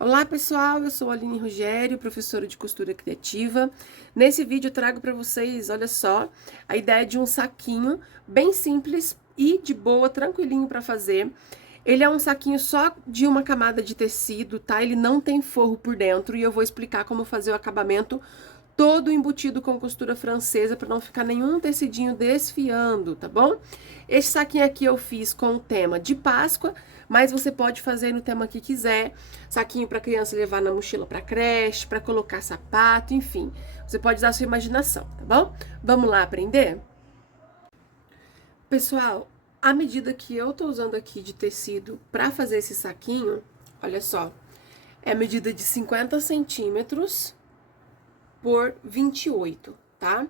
Olá pessoal, eu sou a Aline Rogério, professora de costura criativa. Nesse vídeo eu trago para vocês, olha só, a ideia de um saquinho bem simples e de boa, tranquilinho para fazer. Ele é um saquinho só de uma camada de tecido, tá? Ele não tem forro por dentro e eu vou explicar como fazer o acabamento todo embutido com costura francesa para não ficar nenhum tecidinho desfiando, tá bom? Esse saquinho aqui eu fiz com o tema de Páscoa, mas você pode fazer no tema que quiser. Saquinho para criança levar na mochila para creche, para colocar sapato, enfim. Você pode usar a sua imaginação, tá bom? Vamos lá aprender? Pessoal, a medida que eu tô usando aqui de tecido para fazer esse saquinho, olha só, é a medida de 50 centímetros por 28, tá?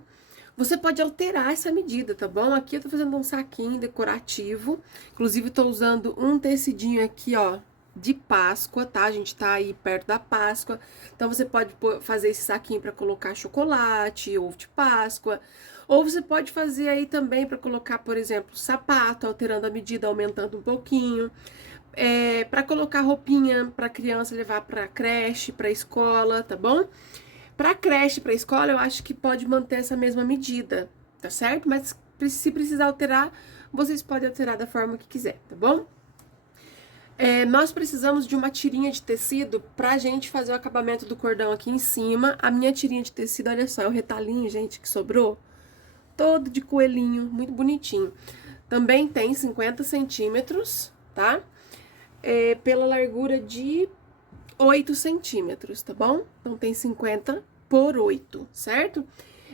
Você pode alterar essa medida, tá bom? Aqui eu tô fazendo um saquinho decorativo. Inclusive, tô usando um tecidinho aqui, ó, de Páscoa, tá? A gente tá aí perto da Páscoa. Então, você pode fazer esse saquinho pra colocar chocolate, ovo de Páscoa. Ou você pode fazer aí também pra colocar, por exemplo, sapato, alterando a medida, aumentando um pouquinho. Para colocar roupinha pra criança levar pra creche, pra escola, tá bom? Para creche, para escola, eu acho que pode manter essa mesma medida, tá certo? Mas se precisar alterar, vocês podem alterar da forma que quiser, tá bom? Nós precisamos de uma tirinha de tecido pra gente fazer o acabamento do cordão aqui em cima. A minha tirinha de tecido, olha só, é o retalhinho, gente, que sobrou. Todo de coelhinho, muito bonitinho. Também tem 50 centímetros, tá? Pela largura de 8 centímetros, tá bom? Então, tem 50 por 8, certo?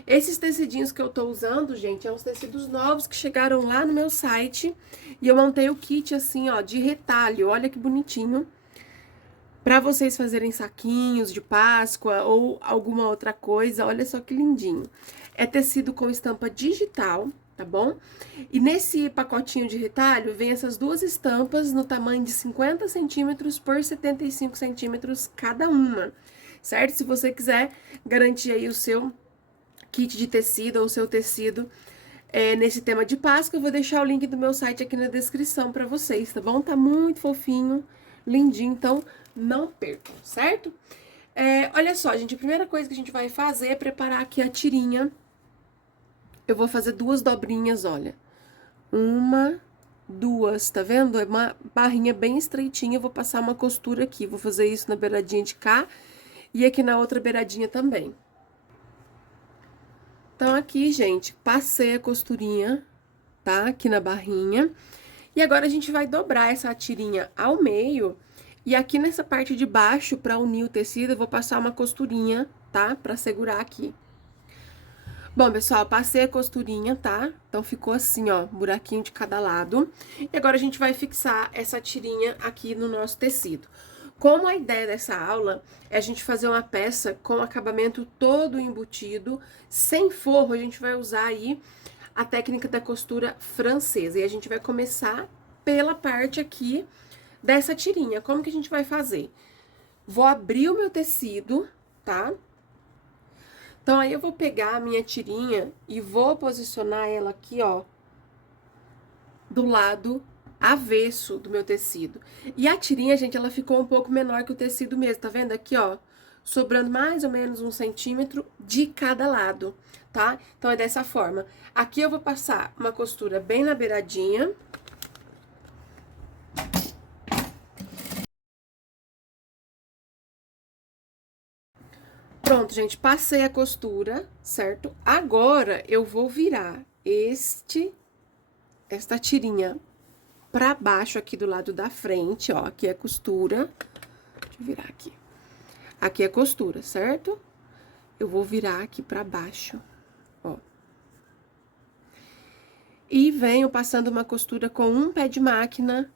Esses tecidinhos que eu tô usando, gente, são os tecidos novos que chegaram lá no meu site. E eu montei o kit, assim, ó, de retalho. Olha que bonitinho. Pra vocês fazerem saquinhos de Páscoa ou alguma outra coisa. Olha só que lindinho. É tecido com estampa digital, tá bom? E nesse pacotinho de retalho, vem essas duas estampas no tamanho de 50 centímetros por 75 centímetros cada uma, certo? Se você quiser garantir aí o seu kit de tecido ou o seu tecido nesse tema de Páscoa, eu vou deixar o link do meu site aqui na descrição pra vocês, tá bom? Tá muito fofinho, lindinho, então não percam, certo? Olha só, gente, a primeira coisa que a gente vai fazer é preparar aqui a tirinha. Eu vou fazer duas dobrinhas, olha. Uma, duas, tá vendo? É uma barrinha bem estreitinha, eu vou passar uma costura aqui. Vou fazer isso na beiradinha de cá e aqui na outra beiradinha também. Então, aqui, gente, passei a costurinha, tá? Aqui na barrinha. E agora a gente vai dobrar essa tirinha ao meio. E aqui nessa parte de baixo, pra unir o tecido, eu vou passar uma costurinha, tá? Pra segurar aqui. Bom, pessoal, passei a costurinha, tá? Então, ficou assim, ó, buraquinho de cada lado. E agora, a gente vai fixar essa tirinha aqui no nosso tecido. Como a ideia dessa aula é a gente fazer uma peça com acabamento todo embutido, sem forro, a gente vai usar aí a técnica da costura francesa. E a gente vai começar pela parte aqui dessa tirinha. Como que a gente vai fazer? Vou abrir o meu tecido, tá? Então, aí eu vou pegar a minha tirinha e vou posicionar ela aqui, ó, do lado avesso do meu tecido. E a tirinha, gente, ela ficou um pouco menor que o tecido mesmo, tá vendo aqui, ó? Sobrando mais ou menos 1 centímetro de cada lado, tá? Então, é dessa forma. Aqui eu vou passar uma costura bem na beiradinha. Pronto, gente, passei a costura, certo? Agora, eu vou virar esta tirinha pra baixo aqui do lado da frente, ó, aqui é costura. Deixa eu virar aqui. Aqui é costura, certo? Eu vou virar aqui pra baixo, ó. E venho passando uma costura com um pé de máquina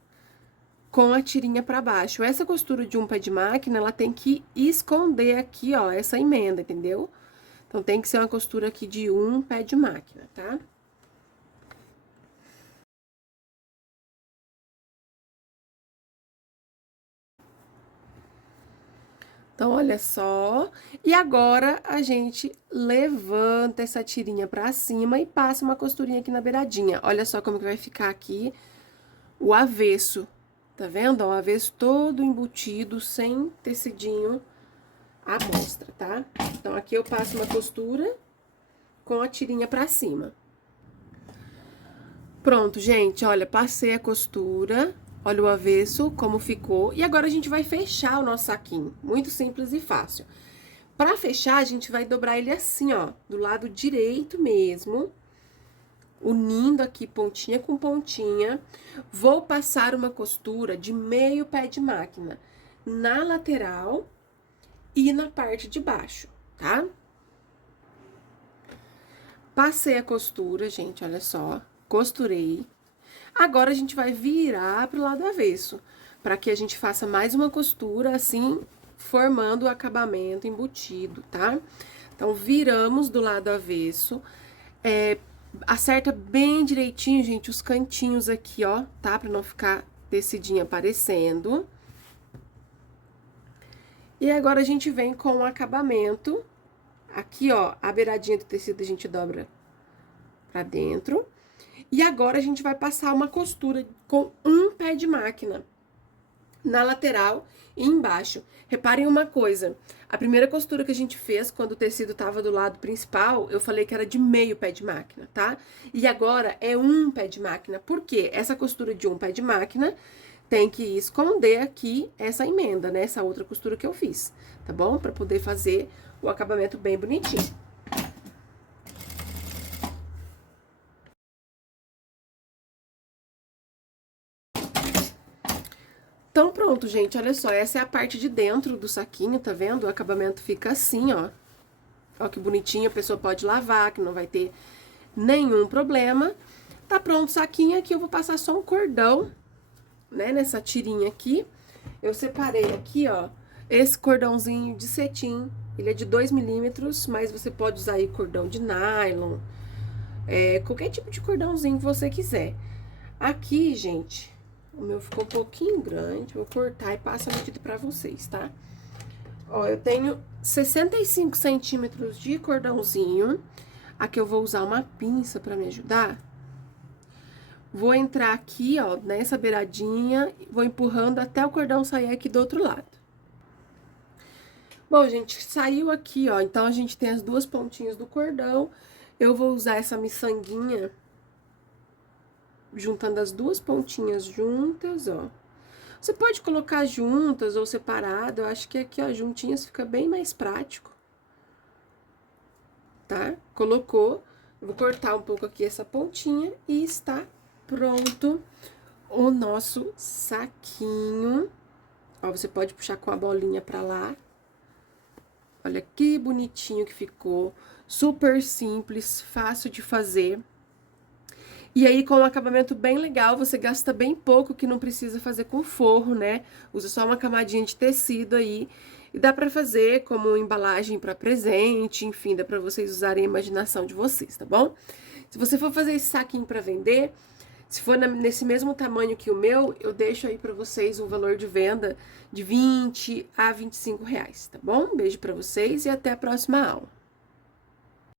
com a tirinha pra baixo. Essa costura de um pé de máquina, ela tem que esconder aqui, ó, essa emenda, entendeu? Então, tem que ser uma costura aqui de um pé de máquina, tá? Então, olha só. E agora, a gente levanta essa tirinha pra cima e passa uma costurinha aqui na beiradinha. Olha só como que vai ficar aqui o avesso Tá vendo? Ó, o avesso todo embutido, sem tecidinho à mostra, tá? Então, aqui eu passo uma costura com a tirinha pra cima. Pronto, gente, olha, passei a costura, olha o avesso como ficou. E agora a gente vai fechar o nosso saquinho, muito simples e fácil. Pra fechar, a gente vai dobrar ele assim, ó, do lado direito mesmo, unindo aqui pontinha com pontinha. Vou passar uma costura de meio pé de máquina na lateral e na parte de baixo, tá? Passei a costura, gente, olha só, costurei. Agora, a gente vai virar pro lado avesso, para que a gente faça mais uma costura, assim, formando o acabamento embutido, tá? Então, viramos do lado avesso, acerta bem direitinho, gente, os cantinhos aqui, ó, tá? Pra não ficar tecidinho aparecendo. E agora, a gente vem com o acabamento. Aqui, ó, a beiradinha do tecido a gente dobra pra dentro. E agora, a gente vai passar uma costura com um pé de máquina na lateral e embaixo. Reparem uma coisa, a primeira costura que a gente fez, quando o tecido tava do lado principal, eu falei que era de meio pé de máquina, tá? E agora é um pé de máquina. Por quê? Essa costura de um pé de máquina tem que esconder aqui essa emenda, né? Essa outra costura que eu fiz, tá bom? Pra poder fazer o acabamento bem bonitinho. Então, pronto, gente, olha só, essa é a parte de dentro do saquinho, tá vendo? O acabamento fica assim, ó. Ó que bonitinho, a pessoa pode lavar, que não vai ter nenhum problema. Tá pronto o saquinho, aqui eu vou passar só um cordão, né, nessa tirinha aqui. Eu separei aqui, ó, esse cordãozinho de cetim, ele é de 2 milímetros, mas você pode usar aí cordão de nylon, qualquer tipo de cordãozinho que você quiser. Aqui, gente, o meu ficou um pouquinho grande, vou cortar e passo a medida pra vocês, tá? Ó, eu tenho 65 centímetros de cordãozinho. Aqui eu vou usar uma pinça pra me ajudar. Vou entrar aqui, ó, nessa beiradinha, vou empurrando até o cordão sair aqui do outro lado. Bom, gente, saiu aqui, ó, então a gente tem as duas pontinhas do cordão. Eu vou usar essa miçanguinha, juntando as duas pontinhas juntas, ó. Você pode colocar juntas ou separado, eu acho que aqui, ó, juntinhas fica bem mais prático. Tá? Colocou, eu vou cortar um pouco aqui essa pontinha e está pronto o nosso saquinho. Ó, você pode puxar com a bolinha pra lá. Olha que bonitinho que ficou, super simples, fácil de fazer. E aí, com um acabamento bem legal, você gasta bem pouco, que não precisa fazer com forro, né? Usa só uma camadinha de tecido aí. E dá pra fazer como embalagem pra presente, enfim, dá pra vocês usarem a imaginação de vocês, tá bom? Se você for fazer esse saquinho pra vender, se for nesse mesmo tamanho que o meu, eu deixo aí pra vocês um valor de venda de 20 a 25 reais, tá bom? Um beijo pra vocês e até a próxima aula.